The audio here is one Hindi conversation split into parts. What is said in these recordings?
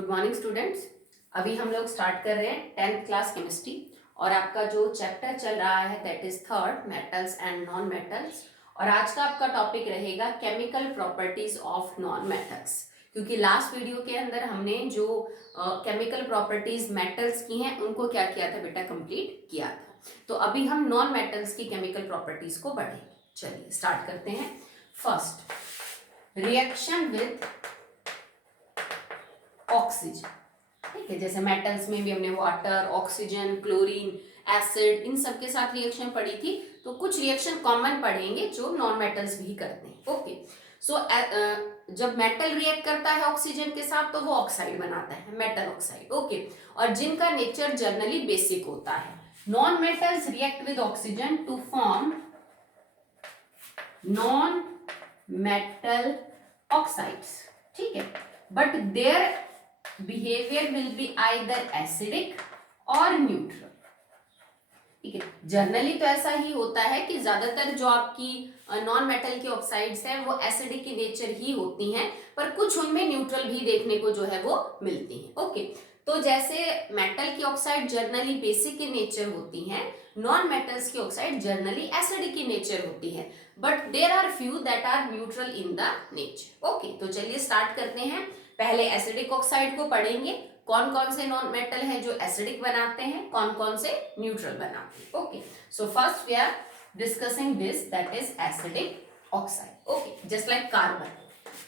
Good morning students. अभी हम लोग स्टार्ट कर रहे हैं 10th क्लास केमिस्ट्री और आपका जो चैप्टर चल रहा है that is third, metals and non metals. और आज का आपका टॉपिक रहेगा chemical properties of non metals, क्योंकि लास्ट वीडियो के अंदर हमने जो केमिकल प्रॉपर्टीज मेटल्स की हैं उनको क्या किया था बेटा, कंप्लीट किया था। तो अभी हम नॉन मेटल्स की केमिकल प्रॉपर्टीज को बढ़ेंगे। चलिए स्टार्ट करते हैं। First, reaction with oxygen. ठीक है, जैसे मेटल्स में भी हमने वाटर, ऑक्सीजन, क्लोरीन, एसिड, इन सब के साथ रिएक्शन पढ़ी थी। तो कुछ रिएक्शन कॉमन पढ़ेंगे जो नॉन मेटल्स भी करते हैं। ओके, सो जब मेटल रिएक्ट करता है ऑक्सीजन के साथ तो वो ऑक्साइड बनाता है, मेटल ऑक्साइड। ओके, और जिनका नेचर जनरली बेसिक होता है। Non metals react with oxygen to form non metal oxides. ठीक है, but their behavior will be either acidic or neutral। ठीक है, जनरली तो ऐसा ही होता है कि ज्यादातर जो आपकी नॉन मेटल की ऑक्साइड्स हैं वो एसिडिक की नेचर ही होती हैं, पर कुछ उनमें न्यूट्रल भी देखने को जो है वो मिलती हैं। ओके, तो जैसे मेटल की ऑक्साइड जनरली बेसिक की नेचर होती हैं, नॉन मेटल्स की ऑक्साइड जनरली एसिडिक की नेचर होती है, but there are few that are neutral in the nature. Okay, तो चलिए स्टार्ट करते हैं। पहले एसिडिक ऑक्साइड को पढ़ेंगे, कौन कौन से नॉन मेटल है जो एसिडिक बनाते हैं, कौन कौन से न्यूट्रल बनाते हैं। Okay, so first we are discussing this that is acidic oxide. Okay, just like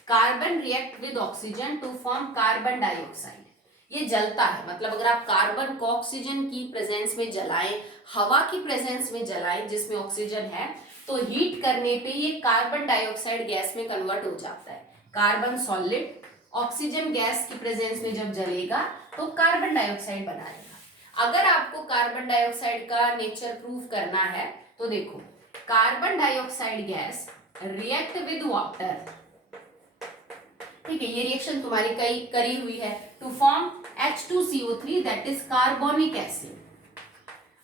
carbon react with oxygen to form carbon dioxide. ये जलता है, मतलब अगर आप कार्बन को ऑक्सीजन की प्रेजेंस में जलाएं, हवा की प्रेजेंस में जलाएं जिसमें ऑक्सीजन है, तो हीट करने पे ये कार्बन डाइऑक्साइड गैस में कन्वर्ट हो जाता है। कार्बन सॉलिड ऑक्सीजन गैस की प्रेजेंस में जब जलेगा तो कार्बन डाइऑक्साइड बनाएगा। अगर आपको कार्बन डाइऑक्साइड का नेचर प्रूव करना है तो देखो, carbon dioxide gas react with water. ठीक है, ये रिएक्शन तुम्हारी करी हुई है to form H2CO3 that is carbonic acid.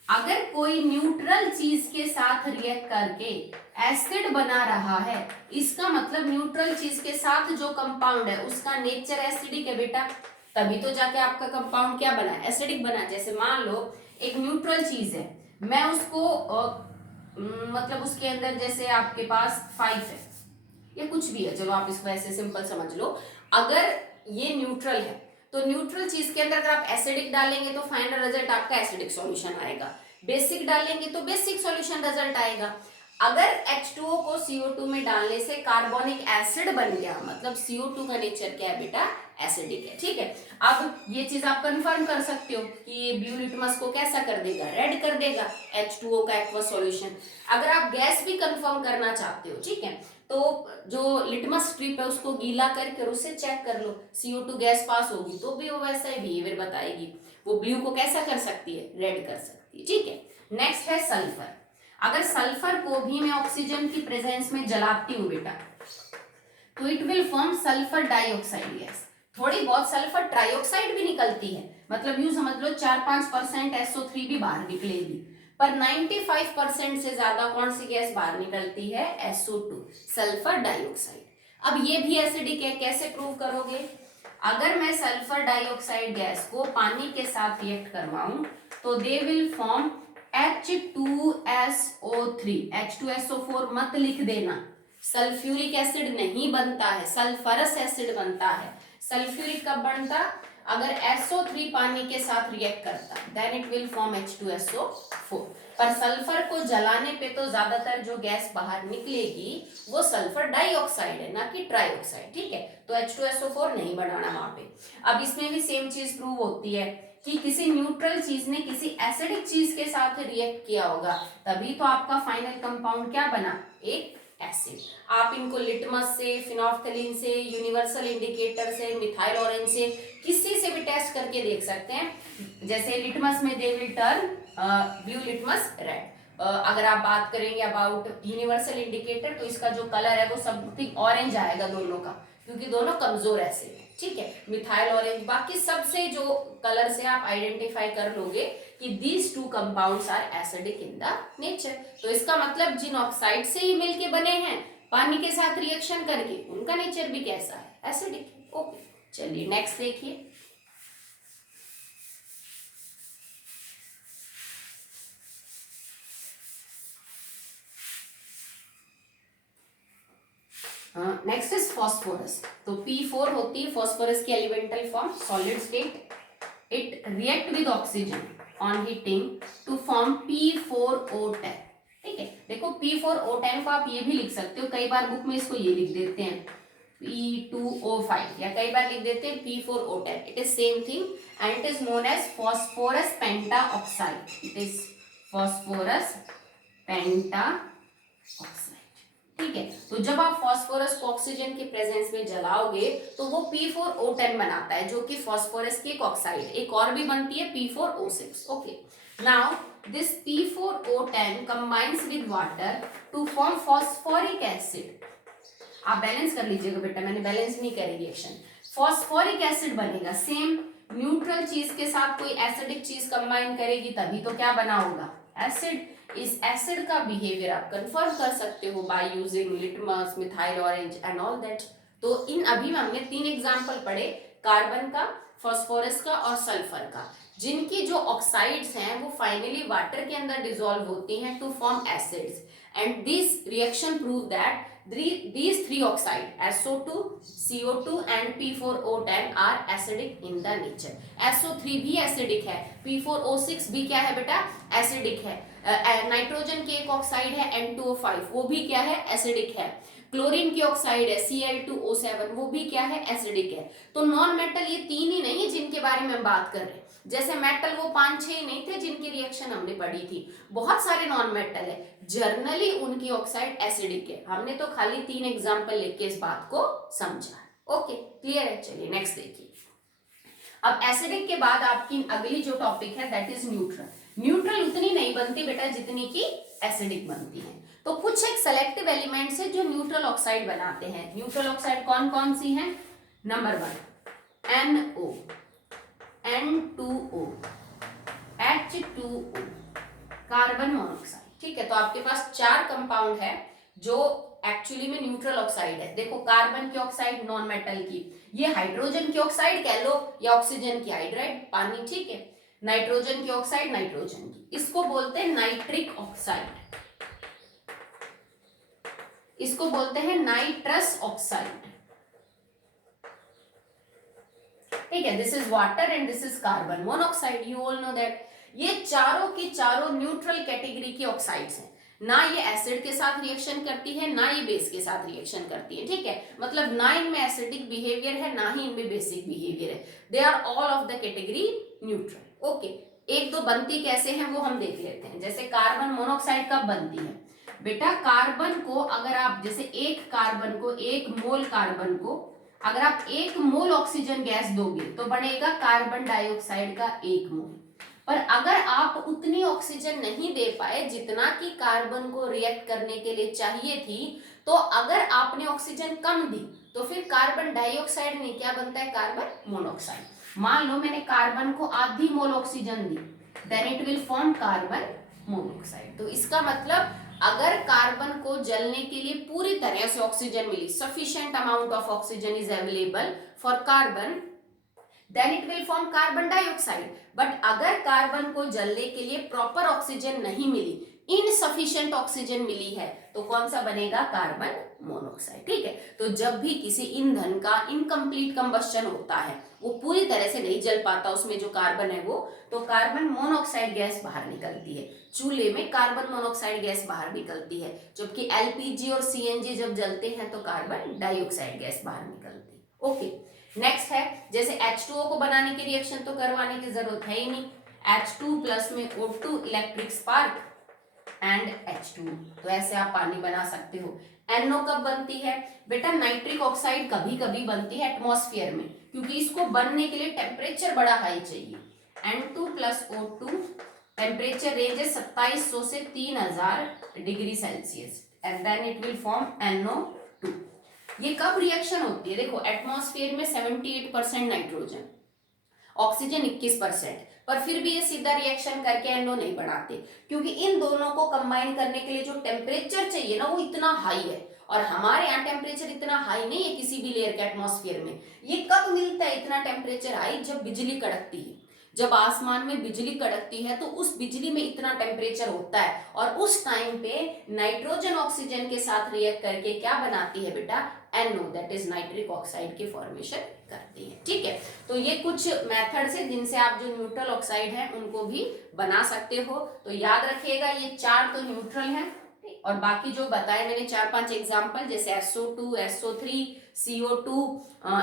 अगर कोई न्यूट्रल चीज के साथ रिएक्ट करके एसिड बना रहा है, इसका मतलब न्यूट्रल चीज के साथ जो कंपाउंड है उसका नेचर एसिडिक है बेटा, तभी तो जाके आपका कंपाउंड क्या बना, एसिडिक बना। जैसे मान लो एक न्यूट्रल चीज है, मैं उसको मतलब उसके अंदर जैसे आपके पास 5 है या कुछ भी है, चलो आप इसको ऐसे सिंपल समझ लो। अगर ये न्यूट्रल है तो न्यूट्रल चीज के अंदर अगर आप एसिडिक डालेंगे तो फाइनल रिजल्ट आपका एसिडिक सॉल्यूशन आएगा, बेसिक डालेंगे तो बेसिक सॉल्यूशन रिजल्ट आएगा। अगर H2O को CO2 में डालने से कार्बोनिक एसिड बन गया, मतलब CO2 का नेचर क्या है बेटा, एसिडिक है। ठीक है, अब ये चीज आप कंफर्म कर सकते हो कि ये ब्लू लिटमस को कैसा कर देगा, रेड कर देगा, H2O का एक्वस सॉल्यूशन। अगर आप गैस भी कंफर्म करना चाहते हो, ठीक है, तो जो लिटमस स्ट्रिप है उसको गीला करके और उससे चेक कर लो, CO2 गैस पास होगी तो भी वो वैसा ही बिहेवियर बताएगी, वो ब्लू को कैसा कर सकती है, रेड कर सकती है। ठीक है, नेक्स्ट है सल्फर। अगर सल्फर को भी मैं ऑक्सीजन की प्रेजेंस में जलाती हूँ बेटा, तो it will form sulphur dioxide gas. थोड़ी बहुत सल्फर ट्राइऑक्साइड भी निकलती है, मतलब यूं समझ लो 4-5% SO3 भी बाहर निकलेगी, पर 95% से ज्यादा कौन सी गैस बाहर निकलती है, SO2, सल्फर डाइऑक्साइड। अब ये भी एसिडिक है, कैसे प्रूव करोगे? अगर मैं सल्फर डाइऑक्साइड गैस को पानी के साथ रिएक्ट करवाऊं तो दे विल फॉर्म H2SO3। H2SO4 मत लिख देना, सल्फ्यूरिक एसिड नहीं बनता है, सल्फरस एसिड बनता है। सल्फ्यूरिक कब बनता, अगर SO3 पानी के साथ रिएक्ट करता, then it will form H2SO4। पर सल्फर को जलाने पे तो ज्यादातर जो गैस बाहर निकलेगी वो सल्फर डाइऑक्साइड है, ना कि ट्राइऑक्साइड। ठीक है, तो H2SO4 नहीं बनाना वहां पे। अब इसमें भी सेम चीज प्रूव होती है कि किसी न्यूट्रल चीज ने किसी एसिडिक चीज के साथ रिएक्ट किया होगा, तभी तो आपका फाइनल कंपाउंड क्या बना, एक एसिड। आप इनको लिटमस से, फिनोल्फ्थलीन से, यूनिवर्सल इंडिकेटर से, मिथाइल ऑरेंज से, किसी से भी टेस्ट करके देख सकते हैं। जैसे लिटमस में they will turn blue litmus red. अगर आप बात करेंगे अबाउट यूनिवर्सल इंडिकेटर तो इसका जो कलर है वो समथिंग ऑरेंज आएगा दोनों का, क्योंकि दोनों कमजोर एसिड है। ठीक है, मिथाइल ऑरेंज, बाकी सबसे जो कलर से आप आइडेंटिफाई कर लोगे कि these two compounds are acidic in the nature. तो इसका मतलब जिन ऑक्साइड से ही मिलके बने हैं पानी के साथ रिएक्शन करके, उनका नेचर भी कैसा है, एसिडिक। ओके, चलिए नेक्स्ट देखिए। Next is phosphorus. तो P4 होती है फॉस्फोरस की elemental form, solid state. It react with oxygen on heating to form P4O10। ठीक है, देखो P4O10 को आप ये भी लिख सकते हो, कई बार बुक में इसको ये लिख देते हैं P2O5 या कई बार लिख देते हैं P4O10। It is same thing and it is known as phosphorus pentoxide. It is phosphorus pentoxide. ठीक है, तो जब आप फास्फोरस को ऑक्सीजन के प्रेजेंस में जलाओगे तो वो P4O10 बनाता है, जो कि फास्फोरस की एक ऑक्साइड। एक और भी बनती है P4O6। Okay, now this P4O10 combines with water to form phosphoric acid. आप बैलेंस कर लीजिएगा बेटा, मैंने बैलेंस नहीं करी रिएक्शन। फॉस्फोरिक एसिड बनेगा, सेम न्यूट्रल चीज के साथ कोई एसिडिक चीज कंबाइन करेगी तभी तो क्या बना होगा, एसिड। इस एसिड का बिहेवियर आप कंफर्म कर सकते हो by using litmus, methyl orange and all that. तो इन अभी हमने 3 एग्जांपल पढ़े, कार्बन का, फास्फोरस का और सल्फर का, जिनकी जो ऑक्साइड्स हैं वो फाइनली वाटर के अंदर डिसॉल्व होती हैं to form acids and this reaction prove that these 3 oxide SO2, CO2 and P4O10 are acidic in the nature. SO3 भी एसिडिक है, P4O6 भी क्या है बेटा, एसिडिक है। नाइट्रोजन की एक ऑक्साइड है N2O5, वो भी क्या है, एसिडिक है। क्लोरीन की ऑक्साइड है Cl2O7, वो भी क्या है, एसिडिक है। तो नॉन मेटल ये 3 ही नहीं है जिनके बारे में हम बात कर रहे हैं, जैसे मेटल वो 5-6 ही नहीं थे जिनकी रिएक्शन हमने पढ़ी थी, बहुत सारे नॉन मेटल है, जर्नली उनकी ऑक्साइड एसिडिक है। हमने तो खाली 3 एग्जांपल लेके इस बात को समझा। ओके, क्लियर है। चलिए नेक्स्ट देखिए। अब एसिडिक के बाद आपकी अगली जो टॉपिक है दैट इज न्यूट्रल। न्यूट्रल उतनी नहीं बनती बेटा जितनी की एसिडिक बनती है। तो कुछ एक सेलेक्टिव एलिमेंट्स है जो न्यूट्रल ऑक्साइड बनाते हैं। न्यूट्रल ऑक्साइड कौन कौन सी हैं? Number 1 NO, N2O, H2O, carbon monoxide. ठीक है, तो आपके पास 4 कंपाउंड है जो एक्चुअली में न्यूट्रल ऑक्साइड है। देखो, कार्बन की ऑक्साइड नॉन मेटल की, ये हाइड्रोजन की ऑक्साइड कह लो या ऑक्सीजन की हाइड्राइड पानी। ठीक है, नाइट्रोजन की ऑक्साइड नाइट्रोजन की, इसको बोलते हैं नाइट्रिक ऑक्साइड, इसको बोलते हैं नाइट्रस ऑक्साइड। ठीक है, this is water and this is carbon monoxide, you all know that. ये चारों की चारों न्यूट्रल कैटेगरी की ऑक्साइड्स हैं, ना ये एसिड के साथ रिएक्शन करती है ना ये बेस के साथ रिएक्शन करती है। ठीक है, मतलब ना इनमें एसिडिक बिहेवियर है ना ही इनमें बेसिक बिहेवियर है, they are all of the category neutral. Okay, एक दो बनती कैसे हैं वो हम देख लेते हैं। जैसे कार्बन मोनोऑक्साइड कब बनती है बेटा? कार्बन को अगर आप जैसे एक कार्बन को, 1 मोल कार्बन को अगर आप 1 मोल ऑक्सीजन गैस दोगे तो बनेगा कार्बन डाइऑक्साइड का 1 मोल। पर अगर आप उतनी ऑक्सीजन नहीं दे पाए जितना कि कार्बन को रिएक्ट करने के लिए चाहिए थी, तो अगर आपने ऑक्सीजन कम दी तो फिर कार्बन डाइऑक्साइड नहीं क्या बनता है, कार्बन मोनोऑक्साइड। मान लो मैंने कार्बन को आधी मोल ऑक्सीजन दी, then it will form carbon monoxide. तो इसका मतलब अगर कार्बन को जलने के लिए पूरी तरह से ऑक्सीजन मिली, sufficient amount of oxygen is available for carbon, then it will form carbon dioxide. But अगर कार्बन को जलने के लिए प्रॉपर ऑक्सीजन नहीं मिली, इनसफिशिएंट ऑक्सीजन मिली है, तो कौन सा बनेगा, कार्बन मोनोऑक्साइड। ठीक है, तो जब भी किसी ईंधन का इनकम्प्लीट कंबस्शन होता है, वो पूरी तरह से नहीं जल पाता उसमें जो कार्बन है वो, तो कार्बन मोनोऑक्साइड गैस बाहर निकलती है। चूल्हे में कार्बन मोनोऑक्साइड गैस बाहर निकलती है, जबकि एलपीजी और सीएनजी जब जलते हैं तो कार्बन डाइऑक्साइड गैस बाहर निकलती है। ओके, नेक्स्ट है जैसे H2O को बनाने की रिएक्शन तो करवाने की जरूरत है ही नहीं, H2 प्लस में O2 electric spark and H2, तो ऐसे आप पानी बना सकते हो। NO कब बनती है बेटा? नाइट्रिक ऑक्साइड कभी कभी बनती है एटमॉस्फेयर में, क्योंकि इसको बनने के लिए टेम्परेचर बड़ा हाई चाहिए। N2 plus O2, temperature range है 2700 से 3000 degree Celsius and then it will form NO2। ये कब रिएक्शन होती है? देखो, एटमॉस्फेयर में 78% नाइट्रोजन, ऑक्सीजन 21%, पर फिर भी ये सीधा रिएक्शन करके NO नहीं बनाते, क्योंकि इन दोनों को कंबाइन करने के लिए जो टेम्परेचर चाहिए ना वो इतना हाई है, और हमारे यहाँ टेम्परेचर इतना हाई नहीं है किसी भी लेयर के एटमॉस्फेयर में। ये कब मिलता है इतना टेम्परेचर हाई? जब बिजली कड़कती है, जब आसमान में बिजली कड़कती है तो उस बिजली में इतना टेम्परेचर होता है, और उस टाइम पे नाइट्रोजन ऑक्सीजन के साथ रिएक्ट करके क्या बनाती है बेटा, NO, that is nitric oxide की फॉर्मेशन करती है। ठीक है, तो ये कुछ मेथड्स है जिनसे आप जो न्यूट्रल ऑक्साइड है उनको भी बना सकते हो। तो याद रखिएगा ये 4 तो न्यूट्रल है, और बाकी जो बताए मैंने 4-5 एग्जाम्पल, जैसे SO2, SO3, CO2,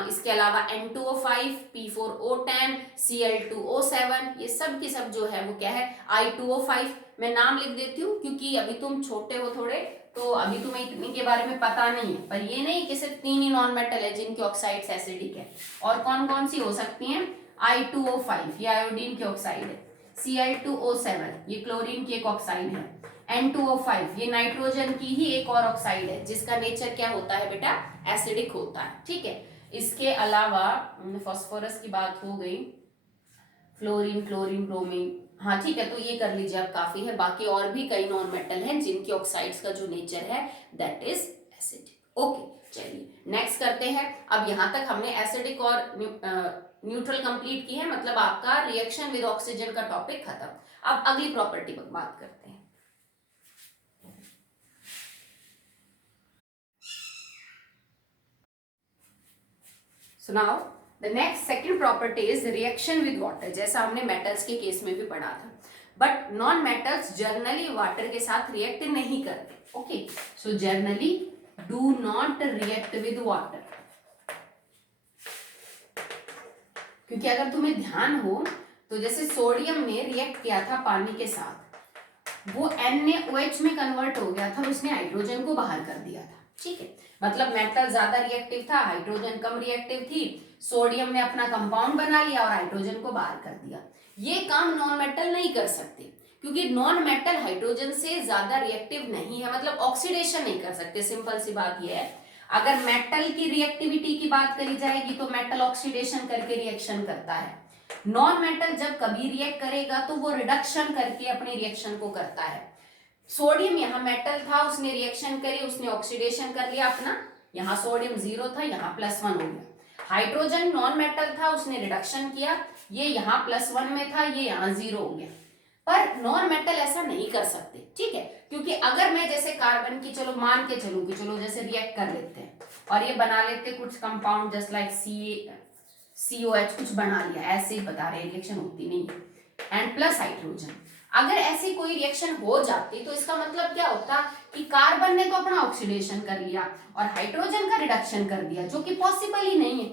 इसके अलावा N2O5, P4O10, Cl2O7, ये सब की सब जो है वो क्या है, I2O5। मैं नाम लिख देती हूँ क्योंकि अभी तुम छोटे हो थोड़े, तो अभी तुम्हें इतने के बारे में पता नहीं है, पर ये नहीं कि सिर्फ 3 ही नॉन मेटल है जिनकी ऑक्साइड्स एसिडिक है। और कौन कौन सी हो सकती हैं, I2O5 ये आयोडीन की ऑक्साइड है, Cl2O7 ये क्लोरीन की एक ऑक्साइड है, N2O5 ये नाइट्रोजन की ही एक और ऑक्साइड है जिसका नेचर क्या होता है बेटा, एसिडिक होता है। ठीक है, इसके अलावा फास्फोरस की बात हो गई, फ्लोरीन, क्लोरीन, ब्रोमीन, हाँ ठीक है, तो ये कर लीजिए आप, काफी है। बाकी और भी कई नॉन मेटल हैं जिनकी ऑक्साइड्स का जो नेचर है दैट इज एसिडिक। ओके, चलिए नेक्स्ट करते हैं। अब यहाँ तक हमने एसिडिक और न्यूट्रल कंप्लीट की है, मतलब आपका रिएक्शन विद ऑक्सीजन का टॉपिक खत्म। अब अगली प्रॉपर्टी पर बात करते हैं। So now the next second property is reaction with water, जैसा हमने मेटल्स के केस में भी पढ़ा था, but non metals generally water के साथ रिएक्ट नहीं करते। Okay, so generally do not react with water, क्योंकि अगर तुम्हें ध्यान हो तो जैसे सोडियम ने रिएक्ट किया था पानी के साथ, वो NaOH में कन्वर्ट हो गया था और उसने हाइड्रोजन को बाहर कर दिया था। ठीक है, मतलब मेटल ज्यादा रिएक्टिव था, हाइड्रोजन कम रिएक्टिव थी, सोडियम ने अपना कंपाउंड बना लिया और हाइड्रोजन को बाहर कर दिया। ये काम नॉन मेटल नहीं कर सकते, क्योंकि नॉन मेटल हाइड्रोजन से ज्यादा रिएक्टिव नहीं है, मतलब ऑक्सीडेशन नहीं कर सकते। सिंपल सी बात ये है, अगर मेटल की रिएक्टिविटी की बात करी जाएगी तो मेटल ऑक्सीडेशन करके रिएक्शन करता है। नॉन मेटल जब कभी रिएक्ट करेगा तो वो रिडक्शन करके अपने रिएक्शन को करता है। सोडियम यहाँ मेटल था, उसने रिएक्शन करी, उसने ऑक्सीडेशन कर लिया अपना, यहाँ सोडियम 0 था, यहाँ +1 हो गया। हाइड्रोजन नॉन मेटल था, उसने रिडक्शन किया, ये यहाँ +1 में था, ये यहाँ 0 हो गया। पर नॉन मेटल ऐसा नहीं कर सकते। ठीक है, क्योंकि अगर मैं जैसे कार्बन की, चलो मान के चलूं कि चलो जैसे रिएक्ट कर लेते हैं और ये बना लेते कुछ कंपाउंड जस्ट लाइक COH कुछ बना लिया, ऐसे ही बता रहे, रिएक्शन होती नहीं है, एंड प्लस हाइड्रोजन। अगर ऐसी कोई रिएक्शन हो जाती तो इसका मतलब क्या होता कि कार्बन ने तो अपना ऑक्सीडेशन कर लिया और हाइड्रोजन का रिडक्शन कर दिया, जो कि पॉसिबल ही नहीं है,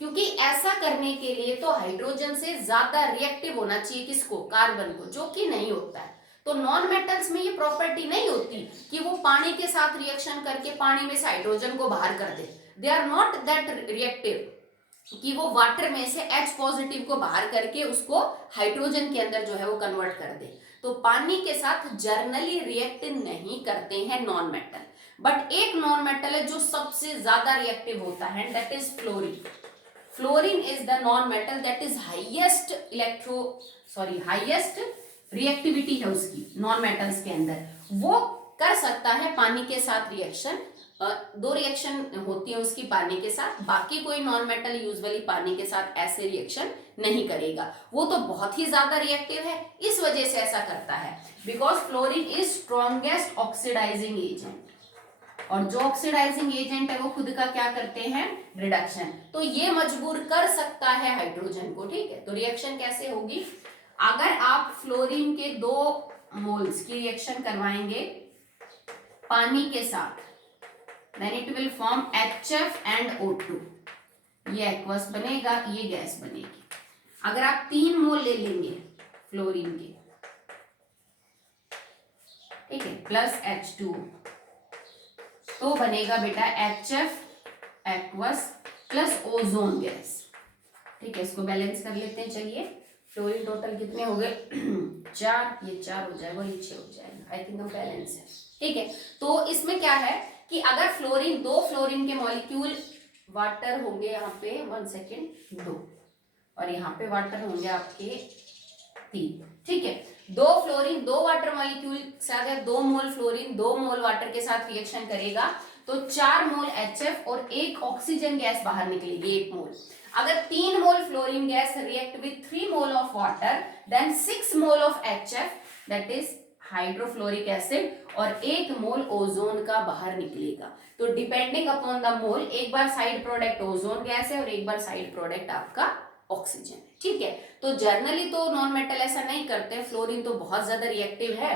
क्योंकि ऐसा करने के लिए तो हाइड्रोजन से ज्यादा रिएक्टिव होना चाहिए किसको, कार्बन को, जो कि नहीं होता है। तो नॉन मेटल्स में ये प्रॉपर्टी नहीं होती कि वो पानी के साथ रिएक्शन करके पानी में से हाइड्रोजन को बाहर कर दे। They are not that reactive कि वो वाटर में से H पॉजिटिव को बाहर करके उसको हाइड्रोजन के अंदर जो है वो कन्वर्ट कर दे। तो पानी के साथ जर्नली रिएक्ट नहीं करते हैं नॉन मेटल, बट एक नॉन मेटल है जो सबसे ज्यादा रिएक्टिव होता है, that is fluorine. Fluorine is the non metal that is highest reactivity है उसकी नॉन मेटल्स के अंदर। वो कर सकता है पानी के साथ रिएक्शन, 2 रिएक्शन होती है उसकी पानी के साथ, बाकी कोई नॉन मेटल यूजुअली पानी के साथ ऐसे रिएक्शन नहीं करेगा, वो तो बहुत ही ज्यादा रिएक्टिव है, इस वजह से ऐसा करता है, because fluorine is strongest oxidising agent, और जो ऑक्सीडाइजिंग एजेंट है वो खुद का क्या करते हैं, रिडक्शन। तो ये मजबूर कर सकता है हाइड्रोजन को। ठीक है, तो रिएक्शन कैसे होगी, अगर आप फ्लोरीन के 2 मोल्स की रिएक्शन करवाएंगे पानी के साथ, then it will form HF and O2, ये एक्वस बनेगा, ये गैस बनेगी। अगर आप 3 मोल ले लेंगे फ्लोरीन के, ठीक है, प्लस H2, तो बनेगा बेटा HF aqueous plus ozone gas. ठीक है, इसको बैलेंस कर लेते हैं। चलिए, फ्लोरीन टोटल कितने हो गए 4, ये 4 हो जाएगा, ये 6 हो जाएगा, आई थिंक हम बैलेंस है। ठीक है, तो इसमें क्या है कि अगर फ्लोरीन 2 फ्लोरीन के मॉलिक्यूल वाटर होंगे यहाँ पे 1 सेकेंड 2, और यहाँ पे वाटर होंगे आपके 3। ठीक है, दो फ्लोरीन दो वाटर मॉलिक्यूल से अगर 2 मोल फ्लोरीन 2 मोल वाटर के साथ रिएक्शन करेगा तो 4 मोल HF और 1 ऑक्सीजन गैस बाहर निकलेगी, 1 मोल। अगर 3 mole fluorine gas react with 3 mole of water then 6 mole of HF that is hydrofluoric acid और 1 मोल ओजोन का बाहर निकलेगा। तो डिपेंडिंग अपॉन द मोल एक बार साइड प्रोडक्ट ओजोन गैस है और एक बार साइड प्रोडक्ट आपका ऑक्सीजन है, ठीक है। तो जर्नली तो नॉन मेटल ऐसा नहीं करते, फ्लोरीन तो बहुत ज्यादा रिएक्टिव है,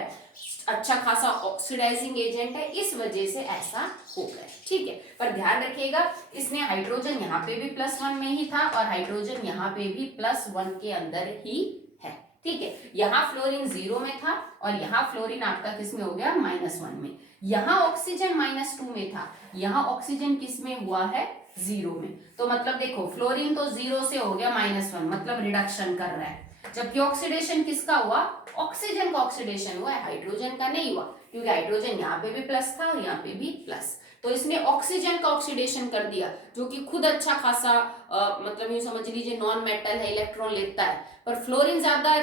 अच्छा खासा ऑक्सीडाइजिंग एजेंट है, इस वजह से ऐसा हो गया, ठीक है। पर ध्यान रखिएगा इसने हाइड्रोजन यहाँ पे भी +1 में ही था और हाइड्रोजन यहाँ पे भी +1 के अंदर ही है, ठीक है। यहाँ फ्लोरीन 0 में था और यहाँ फ्लोरीन आपका किस में हो गया -1 में। यहाँ ऑक्सीजन -2 में था, यहाँ ऑक्सीजन किस में हुआ है 0 में। तो मतलब देखो फ्लोरीन तो 0 से हो गया -1 मतलब रिडक्शन कर रहा है, जबकि ऑक्सीडेशन किसका हुआ, ऑक्सीजन का ऑक्सीडेशन हुआ है, हाइड्रोजन का नहीं हुआ, क्योंकि हाइड्रोजन यहाँ पे भी प्लस था और यहाँ पे भी प्लस। तो इसने ऑक्सीजन का ऑक्सीडेशन कर दिया जो कि खुद अच्छा खासा मतलब यूं समझ लीजिए नॉन मेटल है, इलेक्ट्रॉन लेता है, पर फ्लोरीन ज्यादा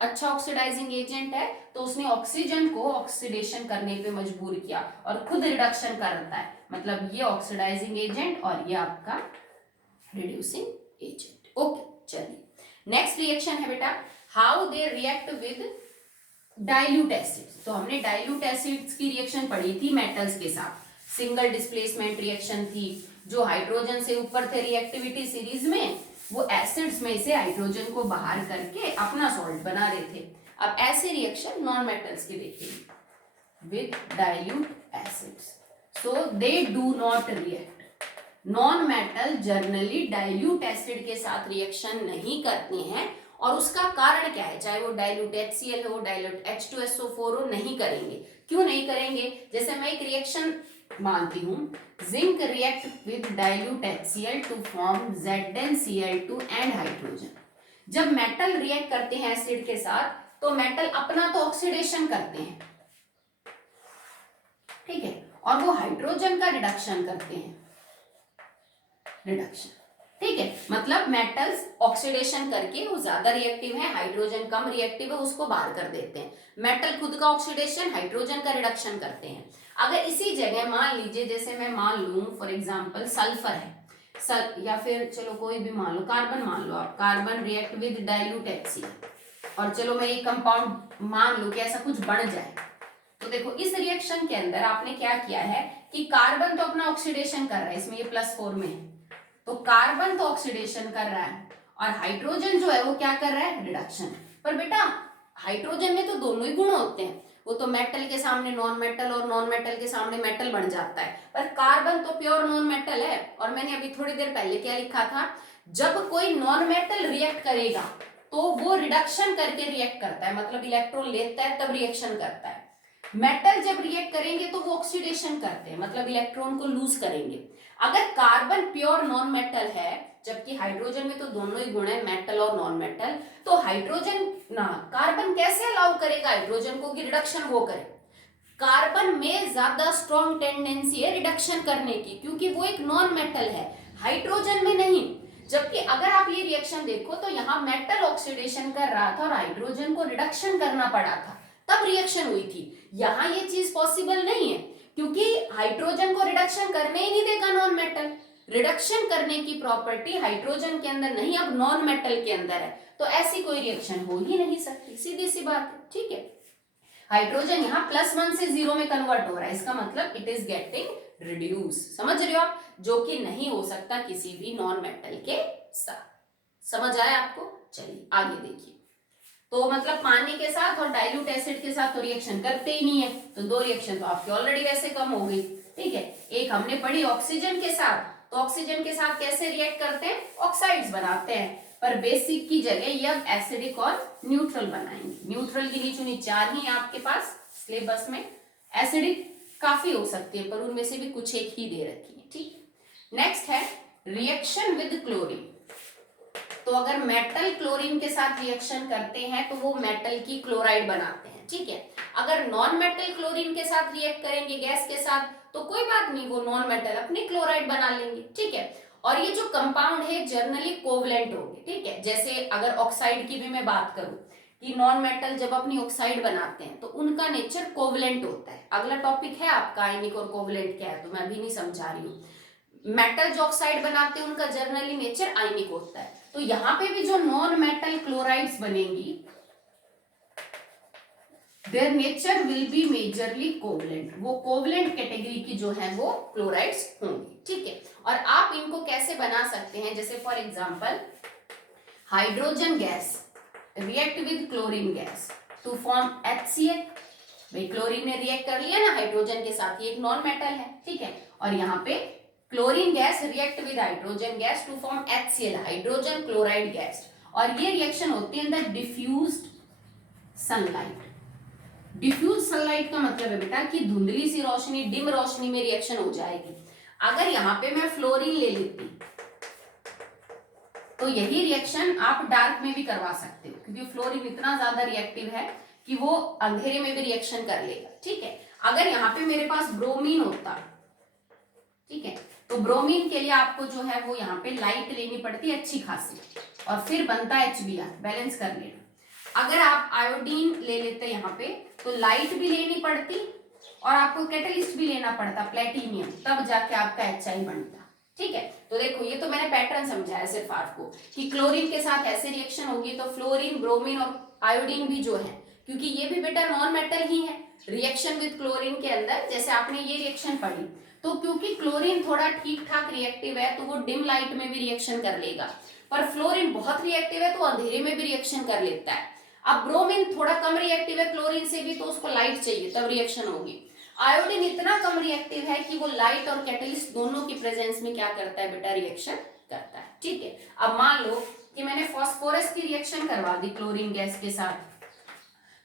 अच्छा ऑक्सीडाइजिंग एजेंट है तो उसने ऑक्सीजन को ऑक्सीडेशन करने पे मजबूर किया और खुद रिडक्शन करता है, मतलब ये ऑक्सीडाइजिंग एजेंट और ये आपका रिड्यूसिंग एजेंट। ओके चलिए नेक्स्ट रिएक्शन है बेटा, how they react with dilute acids. तो हमने डाइल्यूट एसिड्स की रिएक्शन पढ़ी थी मेटल्स के साथ, सिंगल डिस्प्लेसमेंट रिएक्शन थी, जो हाइड्रोजन से ऊपर थे रिएक्टिविटी सीरीज में, वो एसिड्स में से हाइड्रोजन को बाहर करके अपना सॉल्ट बना रहे थे। अब ऐसे रिएक्शन नॉन मेटल्स के देखेंगे with dilute acids, so they do not react. Non metal generally dilute acid के साथ रिएक्शन नहीं करते हैं और उसका कारण क्या है, चाहे वो डाइल्यूट HCl हो, डाइल्यूट H2SO4 हो, नहीं करेंगे। क्यों नहीं करेंगे, जैसे मैं एक रिएक्शन मानती हूं, zinc react with dilute HCl to form ZnCl2 and hydrogen. जब मेटल रिएक्ट करते हैं एसिड के साथ तो मेटल अपना तो ऑक्सीडेशन करते हैं, ठीक है, और वो हाइड्रोजन का रिडक्शन करते हैं, रिडक्शन, ठीक है। मतलब मेटल्स ऑक्सीडेशन करके वो ज्यादा रिएक्टिव है, हाइड्रोजन कम रिएक्टिव है, उसको बाहर कर देते हैं। मेटल खुद का ऑक्सीडेशन हाइड्रोजन का रिडक्शन करते हैं। अगर इसी जगह मान लीजिए जैसे मैं मान लूं फॉर एग्जांपल सल्फर है, या फिर चलो कोई भी मान लो, कार्बन मान लो आप, carbon react with dilute HCl और चलो मैं ये कंपाउंड मान लूं कि ऐसा कुछ बन जाए, तो देखो इस रिएक्शन के अंदर आपने क्या किया है कि कार्बन तो अपना ऑक्सीडेशन कर रहा है, इसमें ये +4 में है, तो कार्बन तो ऑक्सीडेशन कर रहा है और हाइड्रोजन जो है वो क्या कर रहा है, रिडक्शन। पर बेटा हाइड्रोजन में तो दोनों ही गुण होते हैं, वो तो मेटल के सामने नॉन मेटल और नॉन मेटल के सामने मेटल बन जाता है, पर कार्बन तो प्योर नॉन मेटल है। और मैंने अभी थोड़ी देर पहले क्या लिखा था, जब कोई नॉन मेटल रिएक्ट करेगा तो वो रिडक्शन करके रिएक्ट करता है, मतलब इलेक्ट्रॉन लेता है तब रिएक्शन करता है। मेटल जब रिएक्ट करेंगे तो वो ऑक्सीडेशन करते हैं, मतलब इलेक्ट्रॉन को लूज करेंगे। अगर कार्बन प्योर नॉन मेटल है, जबकि हाइड्रोजन में तो दोनों ही गुण है, मेटल और नॉन मेटल, तो हाइड्रोजन ना कार्बन कैसे अलाउ करेगा हाइड्रोजन को कि रिडक्शन वो करे। कार्बन में ज्यादा स्ट्रॉन्ग टेंडेंसी है रिडक्शन करने की, क्योंकि वो एक नॉन मेटल है, हाइड्रोजन में नहीं। जबकि अगर आप ये रिएक्शन देखो तो यहाँ मेटल ऑक्सीडेशन कर रहा था और हाइड्रोजन को रिडक्शन करना पड़ा था, तब रिएक्शन हुई थी। यहाँ ये चीज पॉसिबल नहीं है, क्योंकि हाइड्रोजन को रिडक्शन करने ही नहीं देगा नॉन मेटल। रिडक्शन करने की प्रॉपर्टी हाइड्रोजन के अंदर नहीं, अब नॉन मेटल के अंदर है, तो ऐसी कोई रिएक्शन हो ही नहीं सकती, सीधी सी बात है, ठीक है। हाइड्रोजन यहाँ +1 से 0 में कन्वर्ट हो रहा है, इसका मतलब इट इज गेटिंग रिड्यूस, समझ रहे हो आप, जो कि नहीं हो सकता किसी भी नॉन मेटल के साथ। समझ आया आपको, चलिए आगे देखिए। तो मतलब पानी के साथ और डाइल्यूट एसिड के साथ तो रिएक्शन करते ही नहीं है, तो 2 रिएक्शन तो आपकी ऑलरेडी वैसे कम हो गई, ठीक है। एक हमने पढ़ी ऑक्सीजन के साथ, तो ऑक्सीजन के साथ कैसे रिएक्ट करते हैं, ऑक्साइड्स बनाते हैं, पर बेसिक की जगह ये अब एसिडिक और न्यूट्रल बनाएंगे। न्यूट्रल की नीचुनी 4 ही आपके पास सिलेबस में, एसिडिक काफी हो सकती है पर उनमें से भी कुछ एक ही दे रखी है, ठीक। नेक्स्ट है रिएक्शन विद क्लोरीन। तो अगर मेटल क्लोरीन के साथ रिएक्शन करते हैं तो वो मेटल की क्लोराइड बनाते हैं, ठीक है। अगर नॉन मेटल क्लोरीन के साथ रिएक्ट करेंगे गैस के साथ तो कोई बात नहीं, वो नॉन मेटल अपनी क्लोराइड बना लेंगे, ठीक है। और ये जो कंपाउंड है जर्नली कोवलेंट होंगे, ठीक है। जैसे अगर ऑक्साइड की भी मैं बात करूं कि नॉन मेटल जब अपनी ऑक्साइड बनाते हैं तो उनका नेचर कोवलेंट होता है। अगला टॉपिक है आपका आयनिक और कोवलेंट क्या है, तो मैं अभी नहीं समझा रही हूँ। मेटल जो ऑक्साइड बनाते हैं उनका जनरली नेचर आयनिक होता है। तो यहाँ पे भी जो नॉन मेटल क्लोराइड्स बनेंगी their nature will be majorly covalent, वो कोवलेंट कैटेगरी की जो है वो क्लोराइड्स होंगी, ठीक है। और आप इनको कैसे बना सकते हैं, जैसे for example hydrogen gas react with chlorine gas to form HCl। भाई क्लोरीन ने रिएक्ट कर लिया ना हाइड्रोजन के साथ, ये एक नॉन मेटल है, ठीक है। और यहाँ पे chlorine gas react with hydrogen gas to form HCl, hydrogen chloride gas. और ये रिएक्शन होती है in the diffused sunlight. Diffuse sunlight का मतलब है बेटा कि धुंधली सी रोशनी, डिम रोशनी में रिएक्शन हो जाएगी। अगर यहाँ पे मैं फ्लोरीन ले लेती तो यही रिएक्शन आप डार्क में भी करवा सकते हो, क्योंकि फ्लोरीन इतना ज्यादा रिएक्टिव है कि वो अंधेरे में भी रिएक्शन कर लेगा, ठीक है। अगर यहाँ पे मेरे पास ब्रोमीन होता, ठीक है, तो ब्रोमीन के लिए आपको जो है वो यहाँ पे लाइट लेनी पड़ती है अच्छी खासी, और फिर बनता है HBr, बैलेंस कर लेना। अगर आप आयोडीन ले लेते यहाँ पे तो लाइट भी लेनी पड़ती और आपको कैटलिस्ट भी लेना पड़ता प्लेटिनियम, तब जाके आपका HI बनता, ठीक है। तो देखो ये तो मैंने पैटर्न समझाया सिर्फ आपको कि क्लोरीन के साथ ऐसे रिएक्शन होगी तो फ्लोरीन, ब्रोमीन और आयोडीन भी जो है, क्योंकि ये भी बेटा नॉन मेटल ही है, रिएक्शन विद क्लोरीन के अंदर जैसे आपने ये रिएक्शन पढ़ी, तो क्योंकि क्लोरीन थोड़ा ठीक ठाक रिएक्टिव है तो वो डिम लाइट में भी रिएक्शन कर लेगा, पर फ्लोरीन बहुत रिएक्टिव है तो अंधेरे में भी रिएक्शन कर लेता है। अब ब्रोमीन थोड़ा कम रिएक्टिव है क्लोरीन से भी, तो उसको लाइट चाहिए तब रिएक्शन होगी। आयोडीन इतना कम रिएक्टिव है कि वो लाइट और कैटलिस्ट दोनों की प्रेजेंस में क्या करता है बेटा, रिएक्शन करता है, ठीक है। अब मान लो कि मैंने फास्फोरस की रिएक्शन करवा दी क्लोरीन गैस के साथ,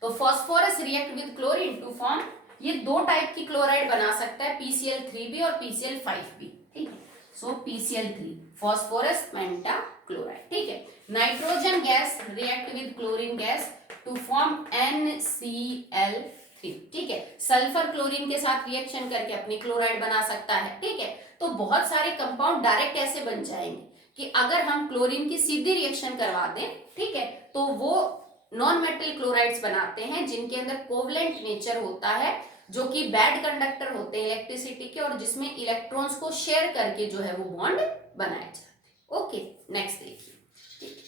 तो phosphorus react with chlorine to form, ये दो टाइप की क्लोराइड बना सकता है, PCl3b और PCl5b, ठीक है। सो PCl3 फास्फोरस पेंटा क्लोराइड, ठीक है। Nitrogen gas react with chlorine gas to form NCl3, ठीक है। सल्फर क्लोरीन के साथ रिएक्शन करके अपनी क्लोराइड बना सकता है, ठीक है। तो बहुत सारे कंपाउंड डायरेक्ट ऐसे बन जाएंगे कि अगर हम क्लोरीन की सीधी रिएक्शन करवा दें, ठीक है, तो वो नॉन मेटल क्लोराइड्स बनाते हैं जिनके अंदर कोवलेंट नेचर होता है, जो कि बैड कंडक्टर होते हैं इलेक्ट्रिसिटी के, और जिसमें इलेक्ट्रॉन्स को शेयर करके जो है वो बॉन्ड बनाए जाते हैं। ओके, नेक्स्ट देखिए, ठीक।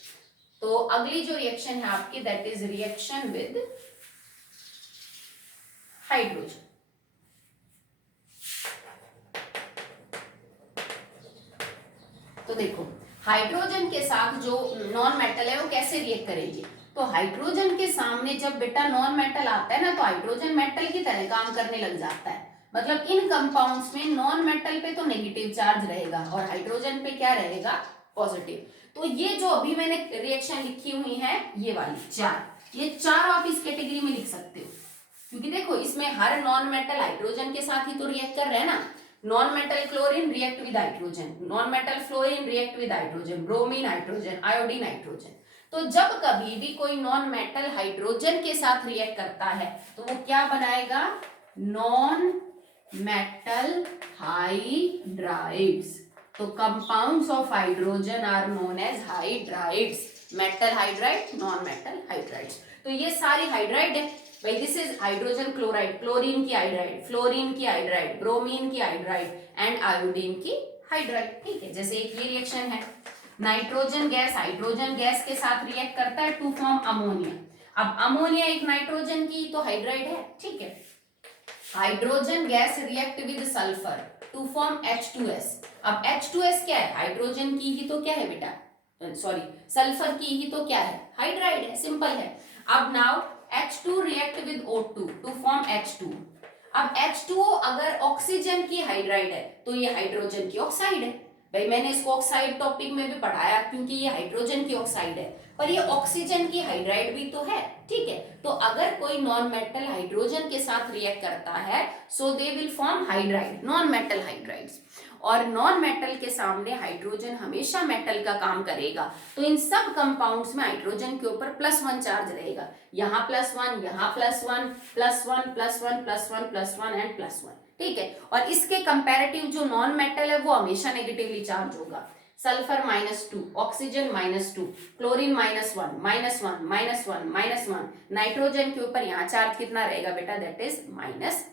तो अगली जो रिएक्शन है आपकी that is reaction with hydrogen. तो देखो हाइड्रोजन के साथ जो नॉन मेटल है वो कैसे रिएक्ट करेंगे, तो हाइड्रोजन के सामने जब बेटा नॉन मेटल आता है ना, तो हाइड्रोजन मेटल की तरह काम करने लग जाता है। मतलब इन कंपाउंड्स में नॉन मेटल पे तो नेगेटिव चार्ज रहेगा और हाइड्रोजन पे क्या रहेगा, पॉजिटिव। तो ये जो अभी मैंने रिएक्शन लिखी हुई है ये वाली चार, ये चार आप इस कैटेगरी में लिख सकते हो, क्योंकि देखो इसमें हर नॉन मेटल हाइड्रोजन के साथ ही तो रिएक्ट कर रहे हैं ना। Non metal chlorine react with hydrogen, non metal fluorine react with hydrogen, bromine hydrogen, iodine hydrogen. तो जब कभी भी कोई नॉन मेटल हाइड्रोजन के साथ रिएक्ट करता है तो वो क्या बनाएगा, नॉन मेटल हाइड्राइड्स। तो compounds of hydrogen are known as hydrides, metal hydride, non metal hydrides. तो ये सारी हाइड्राइड है भाई, this is hydrogen chloride, chlorine की हाइड्राइड, फ्लोरीन की हाइड्राइड, ब्रोमीन की हाइड्राइड एंड आयोडीन की हाइड्राइड, ठीक है। जैसे एक ये रिएक्शन है, नाइट्रोजन गैस हाइड्रोजन गैस के साथ रिएक्ट करता है टू फॉर्म अमोनिया। अब अमोनिया एक नाइट्रोजन की तो हाइड्राइड है, ठीक है। Hydrogen gas react with sulphur to form H2S। अब H2S क्या है, हाइड्रोजन की ही तो क्या है बेटा, सॉरी सल्फर की ही तो क्या है, हाइड्राइड है, सिंपल है। अब now H2 react with O2 to form H2। अब H2O अगर ऑक्सीजन की हाइड्राइड है तो ये हाइड्रोजन की ऑक्साइड है। भाई मैंने इसको ऑक्साइड टॉपिक में भी पढ़ाया क्योंकि ये हाइड्रोजन की ऑक्साइड है, पर ये ऑक्सीजन की हाइड्राइड भी तो है, ठीक है। तो अगर कोई नॉन मेटल हाइड्रोजन के साथ रिएक्ट करता है so they will form hydride, non metal hydrides. और नॉन मेटल के सामने हाइड्रोजन हमेशा मेटल का काम करेगा, तो इन सब कंपाउंड्स में हाइड्रोजन के ऊपर +1 चार्ज रहेगा, यहाँ +1, यहाँ +1, +1, +1, +1, +1 एंड +1, ठीक है। और इसके कंपैरेटिव जो नॉन मेटल है वो हमेशा नेगेटिवली चार्ज होगा। सल्फर -2, ऑक्सीजन -2, क्लोरीन -1, -1, -1, -1, नाइट्रोजन के ऊपर यहाँ चार्ज कितना रहेगा बेटा, दैट इज -3।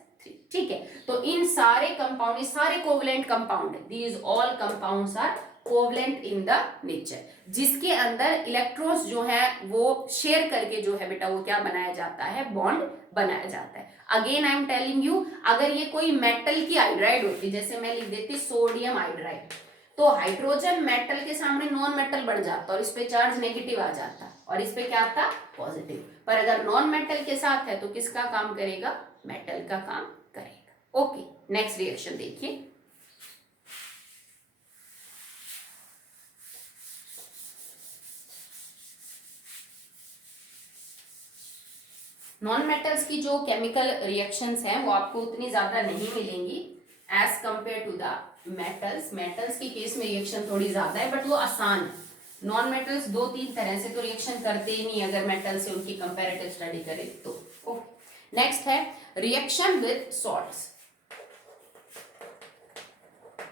ठीक है, तो इन सारे कंपाउंड, सारे covalent compound, these all compounds are covalent in the nature, जिसके अंदर इलेक्ट्रॉन्स जो है वो शेयर करके जो है बेटा वो क्या बनाया जाता है, बॉन्ड बनाया जाता है। Again I am telling you, अगर ये कोई मेटल की हाइड्राइड होती, जैसे मैं लिख देती सोडियम हाइड्राइड, तो हाइड्रोजन मेटल के सामने नॉन मेटल बन जाता और इस पे चार्ज नेगेटिव आ जाता और इस पे क्या आता, पॉजिटिव। पर अगर नॉन मेटल के साथ है तो किसका काम करेगा, मेटल का काम करेगा। ओके, नेक्स्ट रिएक्शन देखिए। नॉन मेटल्स की जो केमिकल रिएक्शंस हैं वो आपको उतनी ज्यादा नहीं मिलेंगी as compare to the metals. Metals के केस में रिएक्शन थोड़ी ज्यादा है बट वो आसान है। नॉन मेटल्स 2-3 तरह से तो रिएक्शन करते ही नहीं अगर मेटल से उनकी कंपैरेटिव स्टडी करें तो। नेक्स्ट है reaction with salts.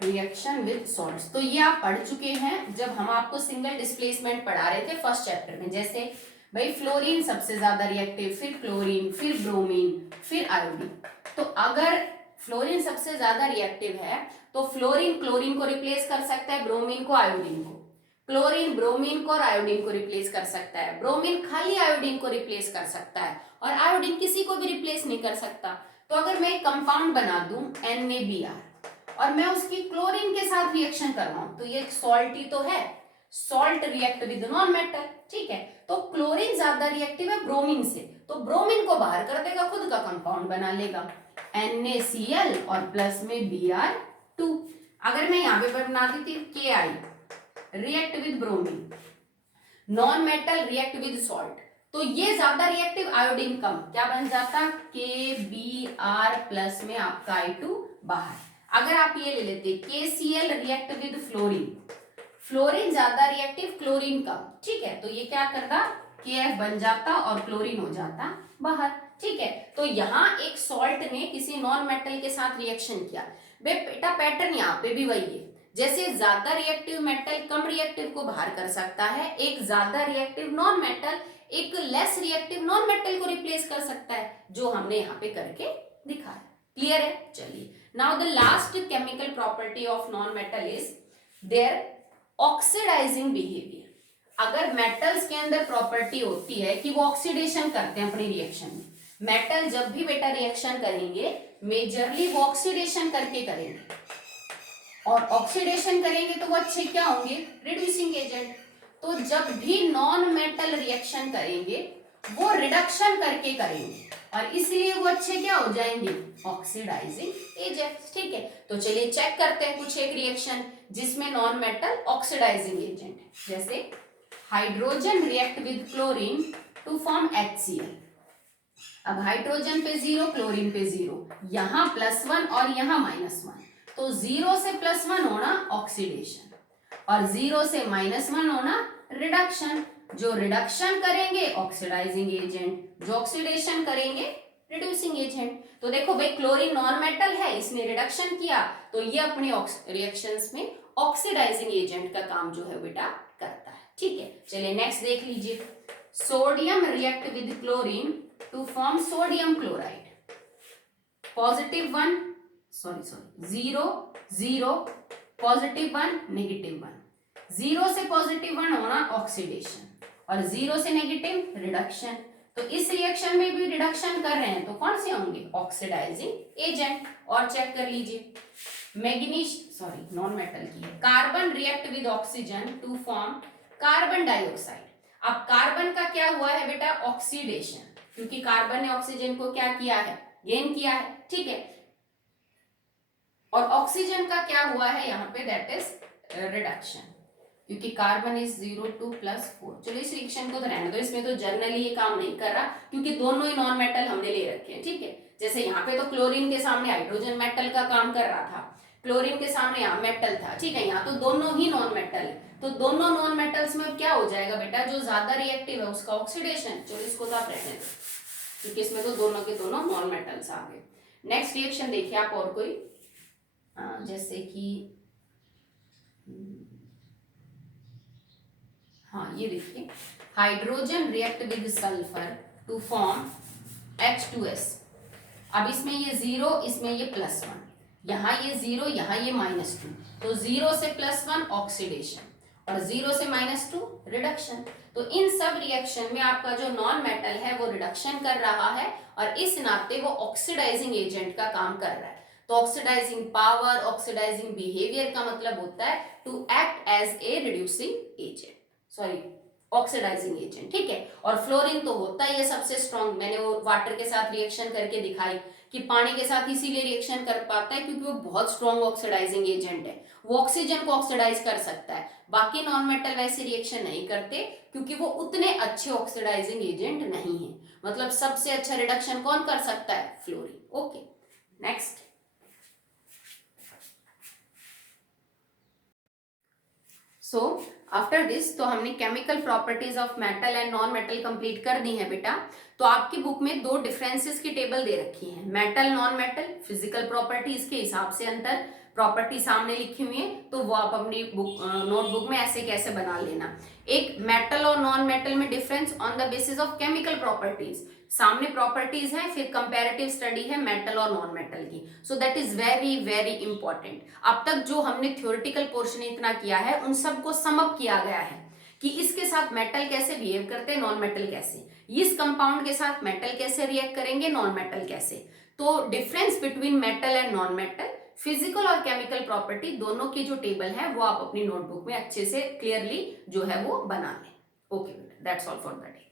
Reaction with salts, तो ये आप पढ़ चुके हैं जब हम आपको सिंगल डिस्प्लेसमेंट पढ़ा रहे थे फर्स्ट चैप्टर में। जैसे भाई फ्लोरीन सबसे ज्यादा रिएक्टिव, फिर क्लोरीन, फिर ब्रोमीन, फिर आयोडीन। तो अगर फ्लोरीन सबसे ज्यादा रिएक्टिव है तो फ्लोरीन क्लोरीन को रिप्लेस कर सकता है, ब्रोमीन को आयोडीन को, क्लोरीन ब्रोमीन को और आयोडीन को रिप्लेस कर सकता है, ब्रोमीन खाली आयोडीन को रिप्लेस कर सकता है और आयोडीन किसी को भी रिप्लेस नहीं कर सकता। तो अगर मैं एक कंपाउंड बना दूं NaBr और मैं उसकी क्लोरीन के साथ रिएक्शन कर रहा हूं तो ये सॉल्ट ही तो है, salt react with non metal. ठीक है, तो क्लोरीन ज्यादा रिएक्टिव है ब्रोमीन से, तो ब्रोमीन को बाहर कर देगा, खुद का कंपाउंड बना लेगा NaCl और प्लस में Br2। अगर मैं यहाँ पे बना देती Ki react with bromine, non metal react with salt, तो ये ज्यादा रिएक्टिव, आयोडीन कम, क्या बन जाता, KBr प्लस में आपका I2 बाहर। अगर आप ये ले लेते KCl react with fluorine, fluorine ज्यादा रिएक्टिव क्लोरीन कम, ठीक है, तो ये क्या करता, KF बन जाता और क्लोरीन हो जाता बाहर। ठीक है, तो यहाँ एक सॉल्ट ने किसी नॉन मेटल के साथ रिएक्शन किया, बेटा पैटर्न यहाँ पे भी वही है, जैसे ज्यादा रिएक्टिव मेटल कम रिएक्टिव को बाहर कर सकता है, एक ज्यादा रिएक्टिव नॉन मेटल एक लेस रिएक्टिव नॉन मेटल को रिप्लेस कर सकता है, जो हमने यहाँ पे करके दिखाया। क्लियर है? चलिए, now the last chemical property of non metal is their oxidising behaviour. अगर मेटल्स के अंदर प्रॉपर्टी होती है कि वो ऑक्सीडेशन करते हैं अपनी रिएक्शन में, मेटल जब भी बेटा रिएक्शन करेंगे मेजरली वो ऑक्सीडेशन करके करेंगे, और ऑक्सीडेशन करेंगे तो वो अच्छे क्या होंगे, रिड्यूसिंग एजेंट। तो जब भी नॉन मेटल रिएक्शन करेंगे वो रिडक्शन करके करेंगे और इसलिए वो अच्छे क्या हो जाएंगे, ऑक्सीडाइजिंग एजेंट। ठीक है, तो चलिए चेक करते हैं कुछ एक रिएक्शन जिसमें नॉन मेटल ऑक्सीडाइजिंग एजेंट है। जैसे hydrogen react with chlorine to form HCl। अब हाइड्रोजन पे 0, क्लोरीन पे 0, यहाँ +1 और यहाँ -1, तो 0 से +1 होना ऑक्सीडेशन और 0 से -1 होना रिडक्शन। जो रिडक्शन करेंगे ऑक्सीडाइजिंग एजेंट, जो ऑक्सीडेशन करेंगे रिड्यूसिंग एजेंट। तो देखो भाई क्लोरीन नॉन मेटल है, इसने रिडक्शन किया तो ये अपने रिएक्शंस में ऑक्सीडाइजिंग एजेंट का काम जो है बेटा करता है। ठीक है, चलिए नेक्स्ट देख लीजिए। Sodium react with chlorine to form sodium chloride. +1 0 0 +1 -1, 0 से +1 होना ऑक्सीडेशन और 0 से नेगेटिव रिडक्शन। तो इस रिएक्शन में भी रिडक्शन कर रहे हैं तो कौन से होंगे, ऑक्सीडाइजिंग एजेंट। और चेक कर लीजिए, नॉन मेटल की है, carbon react with oxygen to form carbon dioxide. अब कार्बन का क्या हुआ है बेटा, ऑक्सीडेशन, क्योंकि कार्बन ने ऑक्सीजन को क्या किया है, गेन किया है। ठीक है, और ऑक्सीजन का क्या हुआ है यहाँ पे, दैट इज रिडक्शन, क्योंकि कार्बन इज 0 2 +4। चलो इस रिएक्शन को तो रहने दो, इसमें तो जनरली ये काम नहीं कर रहा क्योंकि दोनों ही नॉन मेटल हमने ले रखे हैं। ठीक है, जैसे यहाँ पे तो क्लोरीन के सामने हाइड्रोजन मेटल का काम कर रहा था, क्लोरीन के सामने यहाँ मेटल था। ठीक है, यहाँ तो दोनों ही नॉन मेटल है, तो दोनों नॉन मेटल्स में क्या हो जाएगा बेटा, जो ज्यादा रिएक्टिव है उसका ऑक्सीडेशन। चलो इसको तो आप रहने दो क्योंकि इसमें तो दोनों के दोनों नॉन मेटल्स आ गए। नेक्स्ट रिएक्शन देखिए आप, और कोई जैसे कि हाँ ये देखिए, hydrogen react with sulphur to form H2S। अब इसमें ये 0, इसमें ये +1, यहाँ ये 0, यहाँ ये -2, तो 0 से +1 ऑक्सीडेशन और 0 से -2 रिडक्शन। तो इन सब रिएक्शन में आपका जो नॉन मेटल है वो रिडक्शन कर रहा है और इस नाते वो ऑक्सीडाइजिंग एजेंट का काम कर रहा है। तो ऑक्सीडाइजिंग पावर, ऑक्सीडाइजिंग बिहेवियर का मतलब होता है to act as a reducing agent, sorry oxidising agent, ठीक है। और फ्लोरीन तो होता ही है सबसे स्ट्रॉन्ग, मैंने वो वाटर के साथ रिएक्शन करके दिखाई कि पानी के साथ इसीलिए रिएक्शन कर पाता है क्योंकि वो बहुत स्ट्रॉन्ग ऑक्सीडाइजिंग एजेंट है, वो ऑक्सीजन को ऑक्सीडाइज कर सकता है। बाकी नॉन मेटल वैसे रिएक्शन नहीं करते क्योंकि वो उतने अच्छे ऑक्सीडाइजिंग एजेंट नहीं है। मतलब सबसे अच्छा रिडक्शन कौन कर सकता है? Fluorine. Okay, next. So after this, तो हमने chemical properties of metal and non metal complete कर दी है बेटा। तो आपकी बुक में 2 डिफरेंसेस की टेबल दे रखी है, metal non metal, physical properties के हिसाब से अंतर, प्रॉपर्टी सामने लिखी हुई है, तो वो आप अपनी बुक नोटबुक में ऐसे कैसे बना लेना। एक मेटल और नॉन मेटल में difference on the basis of chemical properties, सामने प्रॉपर्टीज है, फिर कंपैरेटिव स्टडी है मेटल और नॉन मेटल की। So that is very very important. अब तक जो हमने थ्योरेटिकल पोर्शन इतना किया है उन सबको सम अप किया गया है कि इसके साथ मेटल कैसे बिहेव करते हैं, नॉन मेटल कैसे, इस कंपाउंड के साथ मेटल कैसे रिएक्ट करेंगे, नॉन मेटल कैसे। तो difference between metal and non metal, physical और केमिकल प्रॉपर्टी दोनों की जो टेबल है वो आप अपनी नोटबुक में अच्छे से क्लियरली जो है वो बना लें। ओके बेटा, that's all for the day.